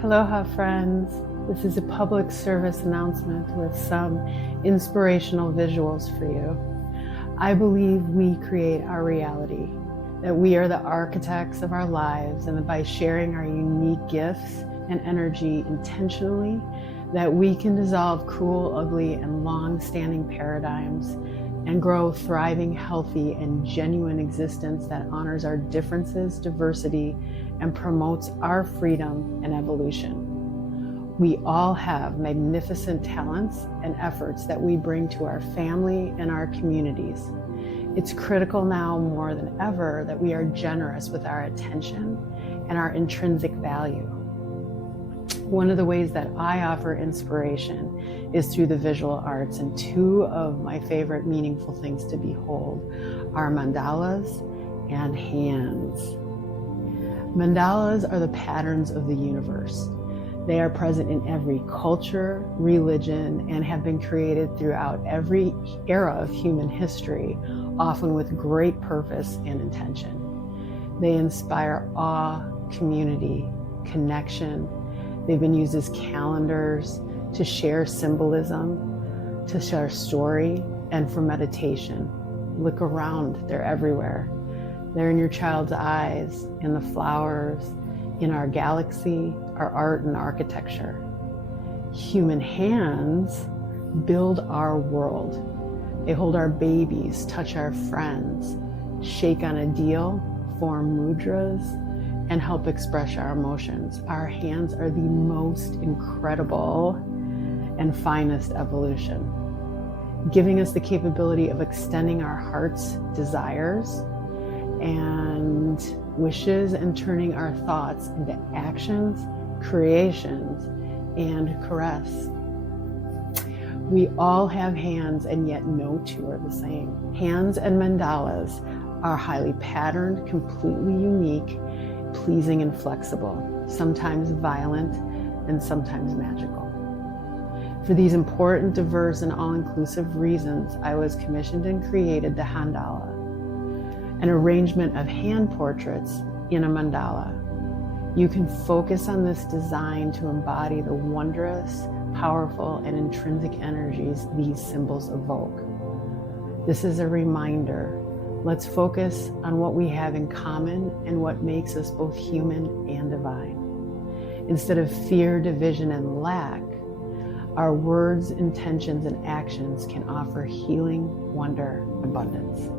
Aloha friends, this is a public service announcement with some inspirational visuals for you. I believe we create our reality, that we are the architects of our lives, and that by sharing our unique gifts and energy intentionally, that we can dissolve cruel, ugly, and long-standing paradigms and grow thriving, healthy, and genuine existence that honors our differences, diversity, and promotes our freedom and evolution. We all have magnificent talents and efforts that we bring to our family and our communities. It's critical now more than ever that we are generous with our attention and our intrinsic value. One of the ways that I offer inspiration is through the visual arts, and two of my favorite meaningful things to behold are mandalas and hands. Mandalas are the patterns of the universe. They are present in every culture, religion, and have been created throughout every era of human history, often with great purpose and intention. They inspire awe, community, connection. They've been used as calendars, to share symbolism, to share story, and for meditation. Look around, they're everywhere. They're in your child's eyes, in the flowers, in our galaxy, our art and architecture. Human hands build our world. They hold our babies, touch our friends, shake on a deal, form mudras, and help express our emotions. Our hands are the most incredible and finest evolution, giving us the capability of extending our heart's desires and wishes and turning our thoughts into actions, creations, and caress. We all have hands, and yet no two are the same. Hands and mandalas are highly patterned, completely unique, pleasing and flexible, sometimes violent and sometimes magical. For these important, diverse, and all-inclusive reasons, I was commissioned and created the Handala, an arrangement of hand portraits in a mandala. You can focus on this design to embody the wondrous, powerful, and intrinsic energies these symbols evoke. This is a reminder. Let's focus on what we have in common and what makes us both human and divine. Instead of fear, division, and lack, our words, intentions, and actions can offer healing, wonder, and abundance.